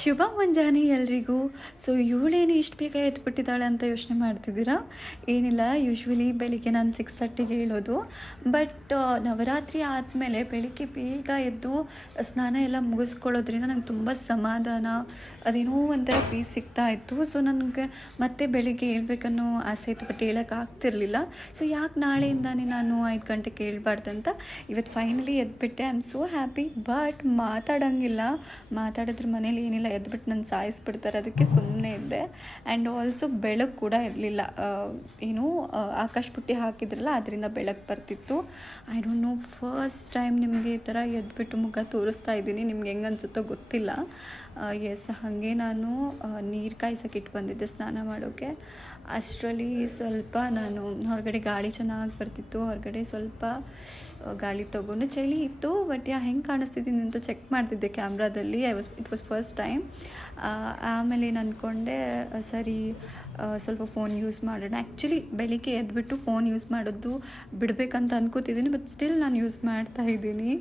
ಶುಭ ಮುಂಜಾನೆ ಎಲ್ರಿಗೂ. ಸೊ ಇವಳೇನು ಇಷ್ಟು ಬೇಗ ಎದ್ಬಿಟ್ಟಿದ್ದಾಳೆ ಅಂತ ಯೋಚನೆ ಮಾಡ್ತಿದ್ದೀರಾ? ಏನಿಲ್ಲ, ಯೂಶ್ವಲಿ ಬೆಳಿಗ್ಗೆ ನಾನು 6:30ಗೆ ಹೇಳೋದು. ಬಟ್ ನವರಾತ್ರಿ ಆದಮೇಲೆ ಬೆಳಿಗ್ಗೆ ಬೇಗ ಎದ್ದು ಸ್ನಾನ ಎಲ್ಲ ಮುಗಿಸ್ಕೊಳ್ಳೋದ್ರಿಂದ ನಂಗೆ ತುಂಬ ಸಮಾಧಾನ, ಅದೇನೋ ಒಂಥರ ಪೀಸ್ ಸಿಗ್ತಾಯಿತ್ತು. ಸೊ ನನಗೆ ಮತ್ತೆ ಬೆಳಿಗ್ಗೆ ಹೇಳ್ಬೇಕನ್ನೋ ಆಸೆ ಇತ್ತು, ಬಟ್ ಹೇಳೋಕ್ಕಾಗ್ತಿರ್ಲಿಲ್ಲ. ಸೊ ಯಾಕೆ ನಾಳೆಯಿಂದಾನೇ ನಾನು 5 ಗಂಟೆಗೆ ಹೇಳ್ಬಾರ್ದಂತ ಇವತ್ತು ಫೈನಲಿ ಎದ್ಬಿಟ್ಟೆ. I am so happy. But ಮಾತಾಡೋಂಗಿಲ್ಲ, ಮಾತಾಡಿದ್ರೆ ಮನೇಲಿ ಏನಿಲ್ಲ ಎದ್ಬಿಟ್ಟು ನನ್ನ ಸಾಯಿಸ್ಬಿಡ್ತಾರೆ, ಅದಕ್ಕೆ ಸುಮ್ಮನೆ ಇದ್ದೆ. ಆ್ಯಂಡ್ ಆಲ್ಸೋ ಬೆಳಕು ಕೂಡ ಇರಲಿಲ್ಲ, ಏನು ಆಕಾಶ ಪುಟ್ಟಿ ಹಾಕಿದ್ರಲ್ಲ ಅದರಿಂದ ಬೆಳಕು ಬರ್ತಿತ್ತು. I don't know, first time ನಿಮಗೆ ಈ ಥರ ಎದ್ಬಿಟ್ಟು ಮುಖ ತೋರಿಸ್ತಾ ಇದ್ದೀನಿ, ನಿಮ್ಗೆ ಹೆಂಗೆ ಅನ್ಸುತ್ತೋ ಗೊತ್ತಿಲ್ಲ. ಎಸ್, ಹಾಗೆ ನಾನು ನೀರು ಕಾಯ್ಸೋಕೆ ಇಟ್ಟು ಬಂದಿದ್ದೆ ಸ್ನಾನ ಮಾಡೋಕ್ಕೆ. ಅಷ್ಟರಲ್ಲಿ ಸ್ವಲ್ಪ ನಾನು ಹೊರಗಡೆ ಗಾಳಿ ಚೆನ್ನಾಗಿ ಬರ್ತಿತ್ತು, ಹೊರಗಡೆ ಸ್ವಲ್ಪ ಗಾಳಿ ತೊಗೊಂಡು ಚಳಿ ಇತ್ತು. ಬಟ್ ಹೆಂಗೆ ಕಾಣಿಸ್ತಿದ್ದೀನಿ ಅಂತ ಚೆಕ್ ಮಾಡ್ತಿದ್ದೆ ಕ್ಯಾಮ್ರಾದಲ್ಲಿ. It was first time. ಆಮೇಲೆ ಏನು ಅಂದ್ಕೊಂಡೆ, ಸರಿ ಸ್ವಲ್ಪ ಫೋನ್ ಯೂಸ್ ಮಾಡೋಣ. ಆ್ಯಕ್ಚುಲಿ ಬೆಳಿಗ್ಗೆ ಎದ್ಬಿಟ್ಟು ಫೋನ್ ಯೂಸ್ ಮಾಡೋದು ಬಿಡಬೇಕಂತ ಅನ್ಕೋತಿದ್ದೀನಿ, ಬಟ್ ಸ್ಟಿಲ್ ನಾನು ಯೂಸ್ ಮಾಡ್ತಾಯಿದ್ದೀನಿ.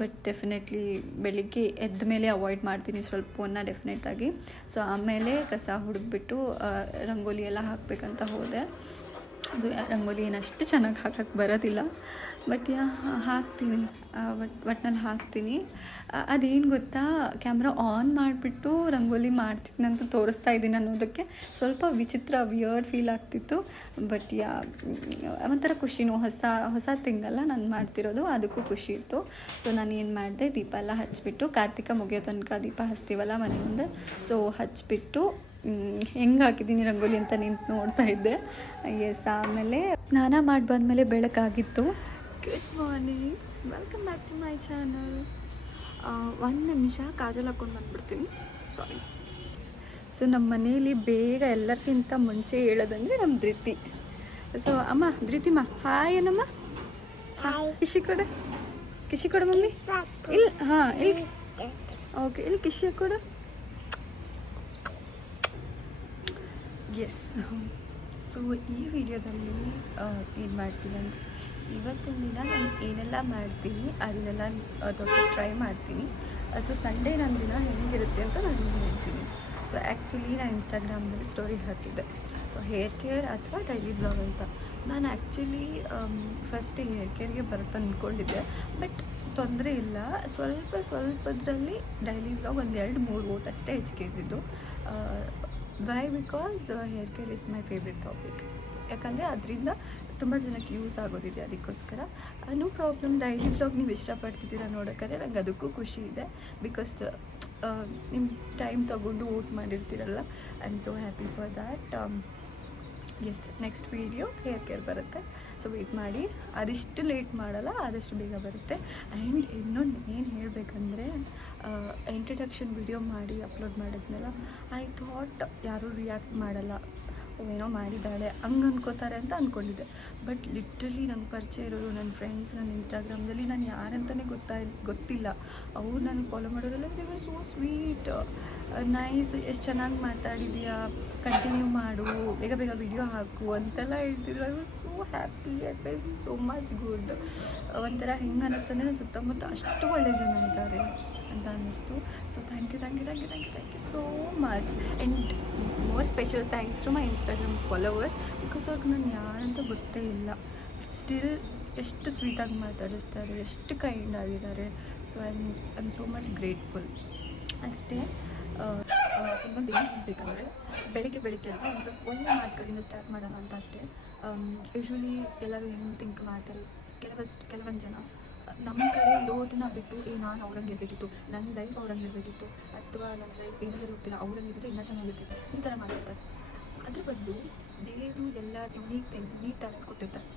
ಬಟ್ ಡೆಫಿನೆಟ್ಲಿ ಬೆಳಿಗ್ಗೆ ಎದ್ದ ಮೇಲೆ ಅವಾಯ್ಡ್ ಮಾಡ್ತೀನಿ ಸ್ವಲ್ಪ ಫೋನ್ನ, ಡೆಫಿನೆಟಾಗಿ. ಸೊ ಆಮೇಲೆ ಕಸ ಹುಡುಕ್ಬಿಟ್ಟು ರಂಗೋಲಿ ಎಲ್ಲ ಹಾಕಬೇಕಂತ ಹೋದೆ. ಅದು ರಂಗೋಲಿ ಏನಷ್ಟು ಚೆನ್ನಾಗಿ ಹಾಕೋಕ್ಕೆ ಬರೋದಿಲ್ಲ, ಬಟ್ ಹಾಕ್ತೀನಿ, ಒಟ್ನಲ್ಲಿ ಹಾಕ್ತೀನಿ. ಅದೇನು ಗೊತ್ತಾ, ಕ್ಯಾಮ್ರಾ ಆನ್ ಮಾಡಿಬಿಟ್ಟು ರಂಗೋಲಿ ಮಾಡ್ತೀನಿ ಅಂತ ತೋರಿಸ್ತಾ ಇದ್ದೀನಿ ಅನ್ನೋದಕ್ಕೆ ಸ್ವಲ್ಪ ವಿಚಿತ್ರ, ವಿಯರ್ಡ್ ಫೀಲ್ ಆಗ್ತಿತ್ತು. ಬಟ್ ಒಂಥರ ಖುಷಿನೂ, ಹೊಸ ತಿಂಗಲ್ಲ ನಾನು ಮಾಡ್ತಿರೋದು, ಅದಕ್ಕೂ ಖುಷಿ ಇತ್ತು. ಸೊ ನಾನು ಏನು ಮಾಡಿದೆ, ದೀಪ ಎಲ್ಲ ಹಚ್ಬಿಟ್ಟು, ಕಾರ್ತಿಕ ಮುಗಿಯೋ ತನಕ ದೀಪ ಹಚ್ತೀವಲ್ಲ ಮನೆ ಮುಂದೆ, ಸೊ ಹಚ್ಬಿಟ್ಟು ಹೆಂಗೆ ಹಾಕಿದ್ದೀನಿ ರಂಗೋಲಿ ಅಂತ ನಿಂತು ನೋಡ್ತಾ ಇದ್ದೆ. ಎಸ್, ಆಮೇಲೆ ಸ್ನಾನ ಮಾಡಿ ಬಂದಮೇಲೆ ಬೆಳಕಾಗಿತ್ತು. Good morning, welcome back to my channel. 1 ನಿಮಿಷ ಕಾಜಲ್ ಹಾಕ್ಕೊಂಡು ಬಂದುಬಿಡ್ತೀನಿ, ಸಾರಿ. ಸೊ ನಮ್ಮ ಮನೇಲಿ ಬೇಗ ಎಲ್ಲರಿಗಿಂತ ಮುಂಚೆ ಹೇಳೋದಂದರೆ ನಮ್ಮ ಧೃತಿ. ಸೊ ಅಮ್ಮ, ಧೃತಿಮ್ಮ ಹಾಯ್ ಏನಮ್ಮ, ಕಿಶಿ ಕೊಡು ಮಮ್ಮಿ. ಇಲ್ಲಿ ಇಲ್ಲಿ ಓಕೆ, ಇಲ್ಲಿ ಕಿಶಿ ಕೊಡು. ಎಸ್, ಸೊ ಈ ವಿಡಿಯೋದಲ್ಲಿ ಏನು ಮಾಡ್ತೀನಿ ಅಂದರೆ, ಇವತ್ತಿನ ದಿನ ನಾನು ಏನೆಲ್ಲ ಮಾಡ್ತೀನಿ ಅದನ್ನೆಲ್ಲ ತೋರಿಸಿ ಟ್ರೈ ಮಾಡ್ತೀನಿ. ಸೊ ಸಂಡೇ ನನ್ನ ದಿನ ಹೆಂಗಿರುತ್ತೆ ಅಂತ ನಾನು ಹೇಳ್ತೀನಿ. ಸೊ ಆ್ಯಕ್ಚುಲಿ ನಾನು ಇನ್ಸ್ಟಾಗ್ರಾಮ್ದಲ್ಲಿ ಸ್ಟೋರಿ ಹಾಕಿದ್ದೆ, ಹೇರ್ ಕೇರ್ ಅಥವಾ ಡೈಲಿ ಬ್ಲಾಗ್ ಅಂತ. ನಾನು ಆ್ಯಕ್ಚುಲಿ ಫಸ್ಟ್ ಹೇರ್ ಕೇರ್ಗೆ ಬರುತ್ತೆ ಅಂದ್ಕೊಂಡಿದ್ದೆ, ಬಟ್ ತೊಂದರೆ ಇಲ್ಲ, ಸ್ವಲ್ಪದ್ರಲ್ಲಿ ಡೈಲಿ ಬ್ಲಾಗ್ 1-2-3 ವೋಟ್ ಅಷ್ಟೇ ಹೆಚ್ಚಿಗೆ ಇದ್ದಿದ್ದು. Why? Because hair care is my favourite topic. ಯಾಕಂದರೆ ಅದರಿಂದ ತುಂಬ ಜನಕ್ಕೆ ಯೂಸ್ ಆಗೋದಿದೆ, ಅದಕ್ಕೋಸ್ಕರ. ನೋ ಪ್ರಾಬ್ಲಮ್, ಡೈಲಿ ಬ್ಲಾಗ್ ನೀವು ಇಷ್ಟಪಡ್ತಿದ್ದೀರಾ ನೋಡೋಕ್ಕಾದ್ರೆ ನಂಗೆ ಅದಕ್ಕೂ ಖುಷಿ ಇದೆ. ಬಿಕಾಸ್ ನಿಮ್ಮ ಟೈಮ್ ತೊಗೊಂಡು ವೋಟ್ ಮಾಡಿರ್ತೀರಲ್ಲ, I am so happy for that. Yes, next video hair care ಬರುತ್ತೆ, ಸೊ ವೆಯ್ಟ್ ಮಾಡಿ. ಅದಿಷ್ಟು ಲೇಟ್ ಮಾಡಲ್ಲ, ಆದಷ್ಟು ಬೇಗ ಬರುತ್ತೆ. ಆ್ಯಂಡ್ ಇನ್ನೊಂದು ಏನು ಹೇಳಬೇಕಂದ್ರೆ, ಇಂಟ್ರಡಕ್ಷನ್ ವಿಡಿಯೋ ಮಾಡಿ ಅಪ್ಲೋಡ್ ಮಾಡಿದ್ಮೇಲೆ ಐ ಥಾಟ್ ಯಾರೂ ರಿಯಾಕ್ಟ್ ಮಾಡಲ್ಲ, ಏನೋ ಮಾಡಿದ್ದಾಳೆ ಹಂಗೆ ಅನ್ಕೋತಾರೆ ಅಂತ ಅಂದ್ಕೊಂಡಿದ್ದೆ. ಬಟ್ ಲಿಟ್ರಲಿ ನಂಗೆ ಪರಿಚಯ ಇರೋರು ನನ್ನ ಫ್ರೆಂಡ್ಸ್, ನನ್ನ ಇನ್ಸ್ಟಾಗ್ರಾಮ್ದಲ್ಲಿ ನಾನು ಯಾರಂತಲೇ ಗೊತ್ತಿಲ್ಲ, ಅವ್ರು ನನಗೆ ಫಾಲೋ ಮಾಡೋರೆಲ್ಲ they were so sweet, nice, ಎಷ್ಟು ಚೆನ್ನಾಗಿ ಮಾತಾಡಿದೀಯಾ, ಕಂಟಿನ್ಯೂ ಮಾಡು, ಬೇಗ ವಿಡಿಯೋ ಹಾಕು ಅಂತೆಲ್ಲ ಹೇಳ್ತಿದ್ರು. I was so happy, I feel so much good. ಒಂಥರ ಹೆಂಗೆ ಅನ್ನಿಸ್ತಂದರೆ ನನ್ನ ಸುತ್ತಮುತ್ತ ಅಷ್ಟು ಒಳ್ಳೆ ಜನ ಇದ್ದಾರೆ ಅಂತ ಅನ್ನಿಸ್ತು. So thank you so much. And most special thanks to my Instagram followers, because ಅವ್ರಿಗೆ ನಾನು ಯಾರಂತ ಗೊತ್ತೇ ಇಲ್ಲ, ಸ್ಟಿಲ್ ಎಷ್ಟು ಸ್ವೀಟಾಗಿ ಮಾತಾಡಿಸ್ತಾರೆ, ಎಷ್ಟು ಕೈಂಡ್ ಆಗಿದ್ದಾರೆ. So I am so much grateful. ಅಷ್ಟೇ. ಇನ್ನೊಂದು ಏನು ಹೇಳಬೇಕಂದ್ರೆ, ಬೆಳಿಗ್ಗೆ ಅಲ್ಲ ಒಂದು ಸ್ವಲ್ಪ ಒಳ್ಳೆ ಮಾತುಗಳಿಂದ ಸ್ಟಾರ್ಟ್ ಮಾಡೋಣ ಅಂತ ಅಷ್ಟೇ. ಯೂಶ್ವಲಿ ಎಲ್ಲರೂ ಏನು ಥಿಂಕ್ ಮಾಡ್ತಾರೆ, ಕೆಲವೊಂದು ಜನ ನಮ್ಮ ಕಡೆ ಇರೋದನ್ನ ಬಿಟ್ಟು, ನಾನು ಅವ್ರಂಗಿರ್ಬೇಕಿತ್ತು, ನನ್ನ ಲೈಫ್ ಅವ್ರಂಗಿರ್ಬೇಕಿತ್ತು, ಅಥವಾ ನನ್ನ ಲೈಫ್ ಏನು ಸರಿ ಹೋಗ್ತೀನಿ, ಅವ್ರಂಗಿದ್ರೆ ಇನ್ನೂ ಚೆನ್ನಾಗಿರ್ತೀನಿ, ಈ ಥರ ಮಾತಾಡ್ತಾರೆ. ಅದ್ರ ಬದಲು ದೇವರು ಎಲ್ಲ ಯುನೀಕ್ ಥಿಂಗ್ಸ್, ಯುನೀಕ್ ಟ್ಯಾಲೆಂಟ್ ಕೊಟ್ಟಿರ್ತಾರೆ.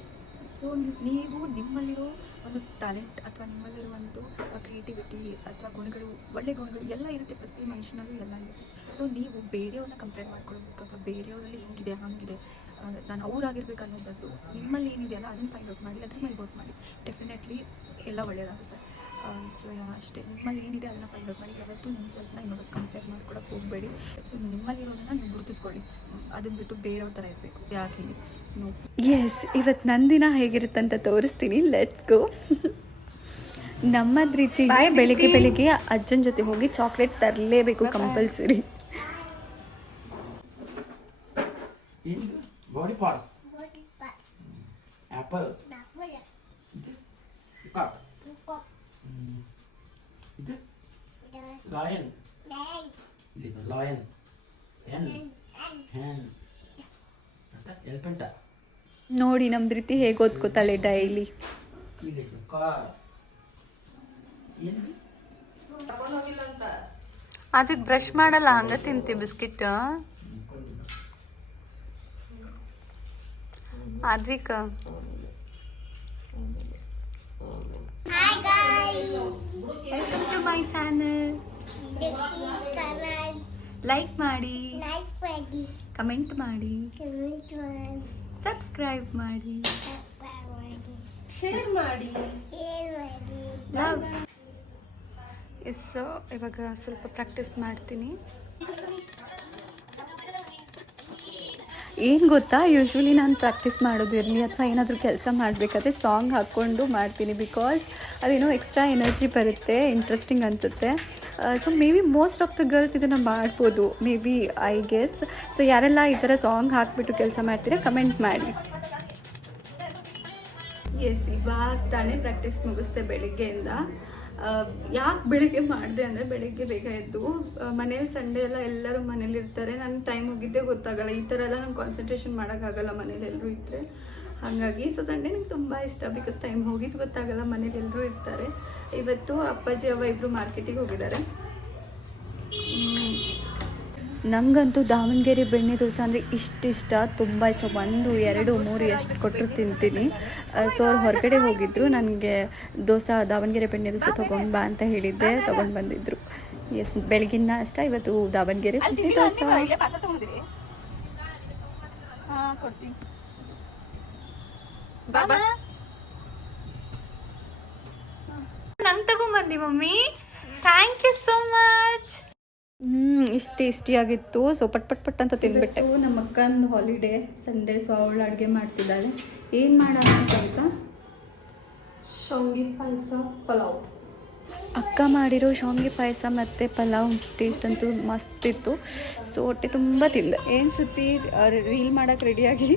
ಸೊ ನೀವು ನಿಮ್ಮಲ್ಲಿರೋ ಒಂದು ಟ್ಯಾಲೆಂಟ್ ಅಥವಾ ನಿಮ್ಮಲ್ಲಿರುವಂಥ ಕ್ರಿಯೇಟಿವಿಟಿ ಅಥವಾ ಗುಣಗಳು, ಒಳ್ಳೆ ಗುಣಗಳು ಎಲ್ಲ ಇರುತ್ತೆ, ಪ್ರತಿ ಮನುಷ್ಯನಲ್ಲೂ ಎಲ್ಲ ಇರುತ್ತೆ. ಸೊ ನೀವು ಬೇರೆಯವ್ರನ್ನ ಕಂಪೇರ್ ಮಾಡ್ಕೊಳ್ಬೇಕು, ಅಥವಾ ಬೇರೆಯವರಲ್ಲಿ ಹಿಂಗಿದೆ ಹಾಗಿದೆ, ನಾನು ಅವ್ರಾಗಿರ್ಬೇಕು ಅನ್ನೋದು ಬದಲು ನಿಮ್ಮಲ್ಲಿ ಏನಿದೆಯಲ್ಲ ಅದನ್ನು ಫೈಂಡ್ ಔಟ್ ಮಾಡಿ, ಅದ್ರ ಮೇಲೆ ವರ್ಕ್ ಮಾಡಿ, ಡೆಫಿನೆಟ್ಲಿ ಎಲ್ಲ ಒಳ್ಳೆಯದಾಗುತ್ತೆ. ಸೊ ಅಷ್ಟೇ, ನಿಮ್ಮಲ್ಲಿ ಏನಿದೆ ಅದನ್ನು ಫೈಂಡ್ ಔಟ್ ಮಾಡಿ. ಯಾವತ್ತೂ ನಿಮ್ಮ ಸೆಲ್ಫ್ನ ಇನ್ನೊಂದು ಕಂಪೇರ್ ಮಾಡ್ಕೊಳಕ್ಕೆ ಹೋಗಬೇಡಿ. ಸೊ ನಿಮ್ಮಲ್ಲಿರೋದನ್ನು ನೀವು ಗುರುತಿಸ್ಕೊಳ್ಳಿ, ಅದನ್ನು ಬಿಟ್ಟು ಬೇರೆಯವ್ರ ಥರ ಇರಬೇಕು ಯಾಕೆ ನೋ. ಎಸ್, ಇವತ್ತು ನನ್ನ ದಿನ ಹೇಗಿರುತ್ತೆ ಅಂತ ತೋರಿಸ್ತೀನಿ, ಲೆಟ್ಸ್ ಗೋ. ನಮ್ಮ ರೀತಿಗೆ ಬೆಳಿಗ್ಗೆ ಬೆಳಿಗ್ಗೆ ಅಜ್ಜನ ಜೊತೆ ಹೋಗಿ ಚಾಕ್ಲೇಟ್ ತರಲೇಬೇಕು compulsory. Body parts apple peacock ಇದು ಲಯನ್ ಇಲ್ಲಿ ಲಯನ್ ಹೆನ್ ಹೆನ್ ಎಲ್ಫೆಂಟ. ನೋಡಿ ನಮ್ದು ರೀತಿ ಹೇಗೆ ಓದ್ಕೋತಾಳೆ ಡೈಲಿ. ಅದಕ್ಕೆ ಬ್ರಷ್ ಮಾಡಲ್ಲ, ಹಂಗ ತಿಂತಿ biscuit. Advika welcome to my channel. Like ಮಾಡಿ, ಕಮೆಂಟ್ ಮಾಡಿ, ಸಬ್ಸ್ಕ್ರೈಬ್ ಮಾಡಿ, ಶೇರ್ ಮಾಡಿ. ಎಸ್, ಇವಾಗ ಸ್ವಲ್ಪ ಪ್ರಾಕ್ಟೀಸ್ ಮಾಡ್ತೀನಿ. ಏನು ಗೊತ್ತಾ, ಯೂಶ್ವಲಿ ನಾನು ಪ್ರಾಕ್ಟೀಸ್ ಮಾಡೋದಿರಲಿ ಅಥವಾ ಏನಾದರೂ ಕೆಲಸ ಮಾಡಬೇಕಾದ್ರೆ ಸಾಂಗ್ ಹಾಕ್ಕೊಂಡು ಮಾಡ್ತೀನಿ. ಬಿಕಾಸ್ ಅದೇನೋ ಎಕ್ಸ್ಟ್ರಾ ಎನರ್ಜಿ ಬರುತ್ತೆ, ಇಂಟ್ರೆಸ್ಟಿಂಗ್ ಅನಿಸುತ್ತೆ. So may be most of the girls ಇದನ್ನು ಮಾಡ್ಬೋದು, may be, I guess. So ಯಾರೆಲ್ಲ ಈ ಥರ ಸಾಂಗ್ ಹಾಕ್ಬಿಟ್ಟು ಕೆಲಸ ಮಾಡ್ತೀರಾ ಕಮೆಂಟ್ ಮಾಡಿ. ಎಸ್, ಇವಾಗ ತಾನೇ ಪ್ರಾಕ್ಟೀಸ್ ಮುಗಿಸ್ದೆ ಬೆಳಿಗ್ಗೆಯಿಂದ. ಯಾಕೆ ಬೆಳಿಗ್ಗೆ ಮಾಡಿದೆ ಅಂದರೆ, ಬೆಳಿಗ್ಗೆ ಬೇಗ ಎದ್ದು ಮನೇಲಿ ಸಂಡೇ ಎಲ್ಲ ಎಲ್ಲರೂ ಮನೇಲಿ ಇರ್ತಾರೆ, ನನ್ನ ಟೈಮ್ ಹೋಗಿದ್ದೇ ಗೊತ್ತಾಗಲ್ಲ. ಈ ಥರ ಎಲ್ಲ ನಂಗೆ ಕಾನ್ಸಂಟ್ರೇಷನ್ ಮಾಡೋಕ್ಕಾಗಲ್ಲ ಮನೇಲಿ ಎಲ್ಲರೂ ಇದ್ದರೆ. ಹಾಗಾಗಿ ಸೊ ಸಂಡೇ ನಂಗೆ ತುಂಬ ಇಷ್ಟ, ಬಿಕಾಸ್ ಟೈಮ್ ಹೋಗಿದ್ದು ಗೊತ್ತಾಗಲ್ಲ, ಮನೇಲಿ ಎಲ್ಲರೂ ಇರ್ತಾರೆ. ಇವತ್ತು ಅಪ್ಪಾಜಿ ಅವ್ವ ಇಬ್ಬರು ಮಾರ್ಕೆಟಿಗೆ ಹೋಗಿದ್ದಾರೆ. ನನಗಂತೂ ದಾವಣಗೆರೆ ಬೆಣ್ಣೆ ದೋಸೆ ಅಂದರೆ ಇಷ್ಟ, ತುಂಬ ಇಷ್ಟ. 1, 2, 3 ಎಷ್ಟು ಕೊಟ್ಟರು ತಿಂತೀನಿ. ಸೊ ಅವ್ರು ಹೊರಗಡೆ ಹೋಗಿದ್ದರು, ನನಗೆ ದಾವಣಗೆರೆ ಬೆಣ್ಣೆ ದೋಸೆ ತೊಗೊಂಡು ಬಾ ಅಂತ ಹೇಳಿದ್ದೆ, ತೊಗೊಂಡು ಬಂದಿದ್ದರು. ಎಸ್, ಬೆಳಗಿನ ಅಷ್ಟ ಇವತ್ತು ದಾವಣಗೆರೆ ಬೆಣ್ಣೆ ದೋಸೆ. ನಂಗೆ ತಗೊಂಬಂದಿ mummy, thank you so much. ಇಷ್ಟು ಟೇಸ್ಟಿಯಾಗಿತ್ತು. ಸೊ ಪಟ್ ಅಂತ ತಿಂದ್ಬಿಟ್ಟೆ. ನಮ್ಮ ಅಕ್ಕನ ಹಾಲಿಡೇ ಸಂಡೇ, ಸೊ ಅವಳು ಅಡುಗೆ ಮಾಡ್ತಿದ್ದಾಳೆ. ಏನು ಮಾಡೋಣ ಅಂತ ಶಾವಿಗೆ ಪಾಯಸ, ಪಲಾವ್. ಅಕ್ಕ ಮಾಡಿರೋ ಶಾವಿಗೆ ಪಾಯಸ ಮತ್ತು ಪಲಾವ್ ಟೇಸ್ಟ್ ಅಂತೂ ಮಸ್ತಿತ್ತು. ಸೊ ಹೊಟ್ಟೆ ತುಂಬ ತಿಂದೆ. ಏನು ಶ್ರುತಿ, ರೀಲ್ ಮಾಡೋಕ್ಕೆ ರೆಡಿಯಾಗಿ?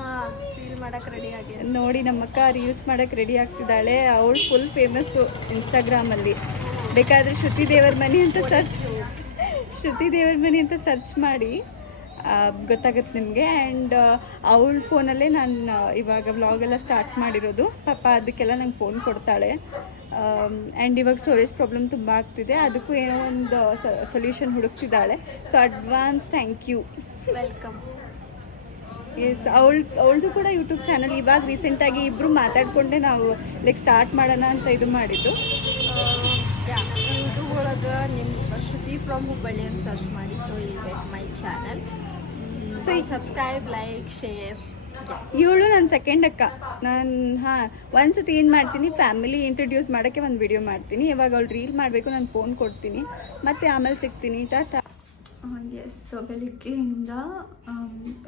ಹಾಂ, ರೀಲ್ ಮಾಡೋಕ್ಕೆ ರೆಡಿಯಾಗಿ. ನೋಡಿ ನಮ್ಮಕ್ಕ ರೀಲ್ಸ್ ಮಾಡೋಕ್ಕೆ ರೆಡಿ ಆಗ್ತಿದ್ದಾಳೆ. ಅವಳು ಫುಲ್ ಫೇಮಸ್ಸು ಇನ್ಸ್ಟಾಗ್ರಾಮಲ್ಲಿ. ಬೇಕಾದರೆ ಶ್ರುತಿ ದೇವರ ಮನೆ ಅಂತ ಸರ್ಚ್ ಮಾಡಿ ಗೊತ್ತಾಗುತ್ತೆ ನಿಮಗೆ. ಆ್ಯಂಡ್ ಅವಳ ಫೋನಲ್ಲೇ ನಾನು ಇವಾಗ ವ್ಲಾಗೆಲ್ಲ ಸ್ಟಾರ್ಟ್ ಮಾಡಿರೋದು. ಪಾಪ ಅದಕ್ಕೆಲ್ಲ ನಂಗೆ ಫೋನ್ ಕೊಡ್ತಾಳೆ. ಆ್ಯಂಡ್ ಇವಾಗ ಸ್ಟೋರೇಜ್ ಪ್ರಾಬ್ಲಮ್ ತುಂಬ ಆಗ್ತಿದೆ, ಅದಕ್ಕೂ ಏನೋ ಒಂದು ಸೊಲ್ಯೂಷನ್ ಹುಡುಕ್ತಿದ್ದಾಳೆ. So advance thank you, welcome. Yes, ಅವಳದು ಕೂಡ ಯೂಟ್ಯೂಬ್ ಚಾನಲ್ ಇವಾಗ ರೀಸೆಂಟಾಗಿ ಇಬ್ಬರು ಮಾತಾಡಿಕೊಂಡೆ ನಾವು ಸ್ಟಾರ್ಟ್ ಮಾಡೋಣ ಅಂತ ಇದು ಮಾಡಿದ್ದು. ಯೂಟ್ಯೂಬ್ ಒಳಗೆ ನಿಮ್ಮ ಶ್ರುತಿ ಫ್ರಮ್ ಹುಬ್ಬಳ್ಳಿ ಅಂತ ಸರ್ಚ್ ಮಾಡಿ. So you get my channel. So ಈ ಸಬ್ಸ್ಕ್ರೈಬ್, ಲೈಕ್, ಶೇರ್. ಇವಳು ನನ್ನ ಸೆಕೆಂಡ್ ಅಕ್ಕ. ನಾನು ಒಂದ್ಸತಿ ಏನು ಮಾಡ್ತೀನಿ, ಫ್ಯಾಮಿಲಿ ಇಂಟ್ರೊಡ್ಯೂಸ್ ಮಾಡೋಕ್ಕೆ ಒಂದು ವಿಡಿಯೋ ಮಾಡ್ತೀನಿ. ಇವಾಗ ಅವಳು ರೀಲ್ ಮಾಡಬೇಕು, ನಾನು ಫೋನ್ ಕೊಡ್ತೀನಿ, ಮತ್ತು ಆಮೇಲೆ ಸಿಗ್ತೀನಿ. ಟಾಟಾ. ಎಸ್, ಬೆಳಿಗ್ಗೆಯಿಂದ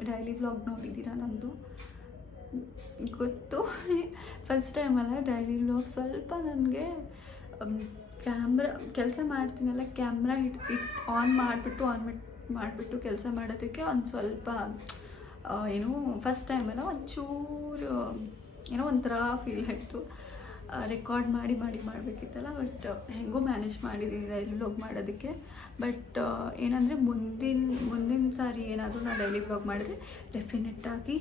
ಡೈಲಿ ವ್ಲಾಗ್ ನೋಡಿದ್ದೀರಾ ನಂದು, ಗೊತ್ತು. ಫಸ್ಟ್ ಟೈಮ್ ಅಲ್ಲ ಡೈಲಿ ವ್ಲಾಗ್. ಸ್ವಲ್ಪ ನನಗೆ ಕ್ಯಾಮ್ರಾ ಕೆಲಸ ಮಾಡ್ತೀನಲ್ಲ, ಕ್ಯಾಮ್ರಾ ಆನ್ ಮಾಡಿಬಿಟ್ಟು ಕೆಲಸ ಮಾಡೋದಕ್ಕೆ ಒಂದು ಸ್ವಲ್ಪ ಏನೋ ಫಸ್ಟ್ ಟೈಮ್ ಅಲ್ಲ, ಒಂಚೂರು ಏನೋ ಒಂಥರ ಫೀಲ್ ಆಯಿತು. ರೆಕಾರ್ಡ್ ಮಾಡಿ ಮಾಡಬೇಕಿತ್ತಲ್ಲ, ಬಟ್ ಹೆಂಗೋ ಮ್ಯಾನೇಜ್ ಮಾಡಿದ್ದೀನಿ ಡೈಲಿ ವ್ಲಾಗ್ ಮಾಡೋದಕ್ಕೆ. ಬಟ್ ಏನಂದರೆ ಮುಂದಿನ ಸಾರಿ ಏನಾದರೂ ನಾನು ಡೈಲಿ ವ್ಲಾಗ್ ಮಾಡಿದ್ರೆ ಡೆಫಿನೆಟ್ಟಾಗಿ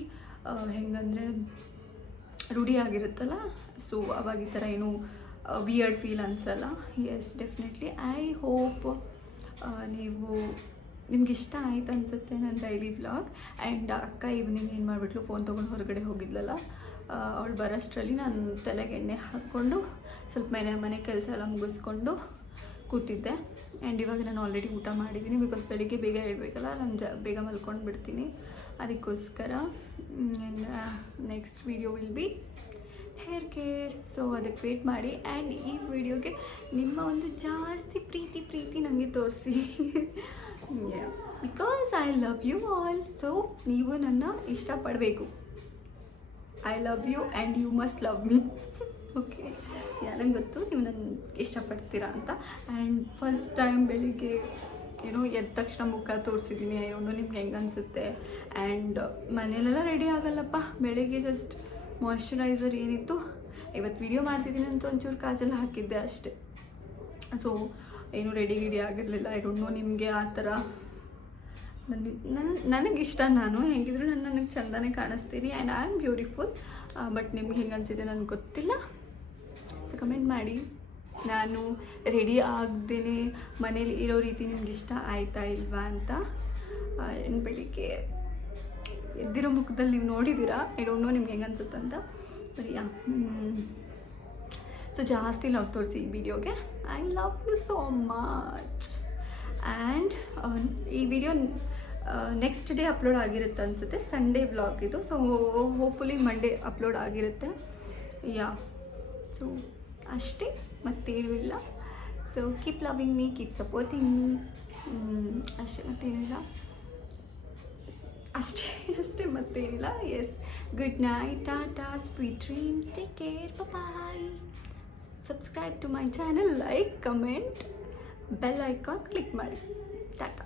ಹೆಂಗಂದರೆ ರೂಢಿ ಆಗಿರುತ್ತಲ್ಲ, ಸೊ ಅವಾಗ ಈ ಥರ ಏನೂ ವಿಯರ್ಡ್ ಫೀಲ್ ಅನಿಸಲ್ಲ. Yes, definitely. ಐ ಹೋಪ್ ನಿಮ್ಗೆ ಇಷ್ಟ ಆಯ್ತು ಅನಿಸುತ್ತೆ ನನ್ನ ಡೈಲಿ ವ್ಲಾಗ್. ಆ್ಯಂಡ್ ಅಕ್ಕ ಈವ್ನಿಂಗ್ ಏನು ಮಾಡಿಬಿಟ್ಲು, ಫೋನ್ ತೊಗೊಂಡು ಹೊರಗಡೆ ಹೋಗಿದ್ಲಲ್ಲ, ಅವಳು ಬರೋಷ್ಟರಲ್ಲಿ ನಾನು ತಲೆಗೆ ಎಣ್ಣೆ ಹಾಕ್ಕೊಂಡು ಸ್ವಲ್ಪ ಮನೆ ಕೆಲಸ ಎಲ್ಲ ಮುಗಿಸ್ಕೊಂಡು ಕೂತಿದ್ದೆ. ಆ್ಯಂಡ್ ಇವಾಗ ನಾನು ಆಲ್ರೆಡಿ ಊಟ ಮಾಡಿದ್ದೀನಿ, ಬಿಕಾಸ್ ಬೆಳಿಗ್ಗೆ ಬೇಗ ಹೇಳ್ಬೇಕಲ್ಲ, ನಾನು ಬೇಗ ಮಲ್ಕೊಂಡು ಬಿಡ್ತೀನಿ. ಅದಕ್ಕೋಸ್ಕರ next video will be hair care. So ಅದಕ್ಕೆ ವೇಟ್ ಮಾಡಿ. ಆ್ಯಂಡ್ ಈ ವಿಡಿಯೋಗೆ ನಿಮ್ಮ ಒಂದು ಜಾಸ್ತಿ ಪ್ರೀತಿ ನನಗೆ ತೋರಿಸಿ, because I love you all. So ನೀವು ನನ್ನ ಇಷ್ಟಪಡಬೇಕು. I love you and you must love me. Okay. ನನಗೆ ಗೊತ್ತು ನೀವು ನನ್ನ ಇಷ್ಟಪಡ್ತೀರಾ ಅಂತ. ಆ್ಯಂಡ್ ಫಸ್ಟ್ ಟೈಮ್ ಬೆಳಿಗ್ಗೆ ಏನೋ ಎದ್ದ ತಕ್ಷಣ ಮುಖ ತೋರಿಸಿದ್ದೀನಿ. ಏನೋ ನಿಮ್ಗೆ ಹೆಂಗೆ ಅನಿಸುತ್ತೆ. ಆ್ಯಂಡ್ ಮನೇಲೆಲ್ಲ ರೆಡಿ ಆಗಲ್ಲಪ್ಪ, ಬೆಳಿಗ್ಗೆ ಜಸ್ಟ್ ಮಾಯ್ಶ್ಚರೈಸರ್ ಏನಿತ್ತು, ಇವತ್ತು ವೀಡಿಯೋ ಮಾಡ್ತಿದ್ದೀನಿ ಅಂತ ಒಂಚೂರು ಕಾಜೆಲ್ಲ ಹಾಕಿದ್ದೆ ಅಷ್ಟೇ. ಸೊ ಏನು ರೆಡಿ ಆಗಿರಲಿಲ್ಲ. ಐ ಡೋಂಟ್ ನೋ ನಿಮಗೆ ಆ ಥರ. ನನಗಿಷ್ಟ, ನಾನು ಹೆಂಗಿದ್ರು ನನಗೆ ಚೆಂದನೇ ಕಾಣಿಸ್ತೀನಿ and I am beautiful. But ನಿಮ್ಗೆ ಹೆಂಗೆ ಅನಿಸಿದೆ ನನಗೆ ಗೊತ್ತಿಲ್ಲ. ಸೊ ಕಮೆಂಟ್ ಮಾಡಿ. ನಾನು ರೆಡಿ ಆಗದೇನೆ ಮನೇಲಿ ಇರೋ ರೀತಿ ನಿಮ್ಗೆ ಇಷ್ಟ ಆಯ್ತಾ ಇಲ್ವಾ ಅಂತ. ಬೆಳಿಗ್ಗೆ ಎದ್ದಿರೋ ಮುಖದಲ್ಲಿ ನೀವು ನೋಡಿದ್ದೀರಾ. ಐ ಡೋಂಟ್ ನೋ ನಿಮ್ಗೆ ಹೆಂಗೆ ಅನ್ಸುತ್ತೆ ಅಂತ. ಬಟ್ ಯಾ, ಸೊ ಜಾಸ್ತಿ ಲವ್ ತೋರಿಸಿ ಈ ವಿಡಿಯೋಗೆ. I love you so much. And ಈ ವಿಡಿಯೋ ನೆಕ್ಸ್ಟ್ ಡೇ ಅಪ್ಲೋಡ್ ಆಗಿರುತ್ತೆ ಅನಿಸುತ್ತೆ. ಸಂಡೇ ವ್ಲಾಗ್ ಇದು. ಸೊ ಹೋಪ್ಫುಲಿ ಮಂಡೇ ಅಪ್ಲೋಡ್ ಆಗಿರುತ್ತೆ. ಯಾ, ಸೊ ಅಷ್ಟೇ, ಮತ್ತೇನೂ ಇಲ್ಲ. So keep loving me, keep supporting me. ಅಷ್ಟೇ, ಮತ್ತೇನಿಲ್ಲ. ಅಷ್ಟೇ ಮತ್ತೇನಿಲ್ಲ. Yes, good night, tata, sweet dreams, take care, bye. Subscribe to my channel, like, comment, bell icon click ಮಾಡಿ. ಟಾಟಾ.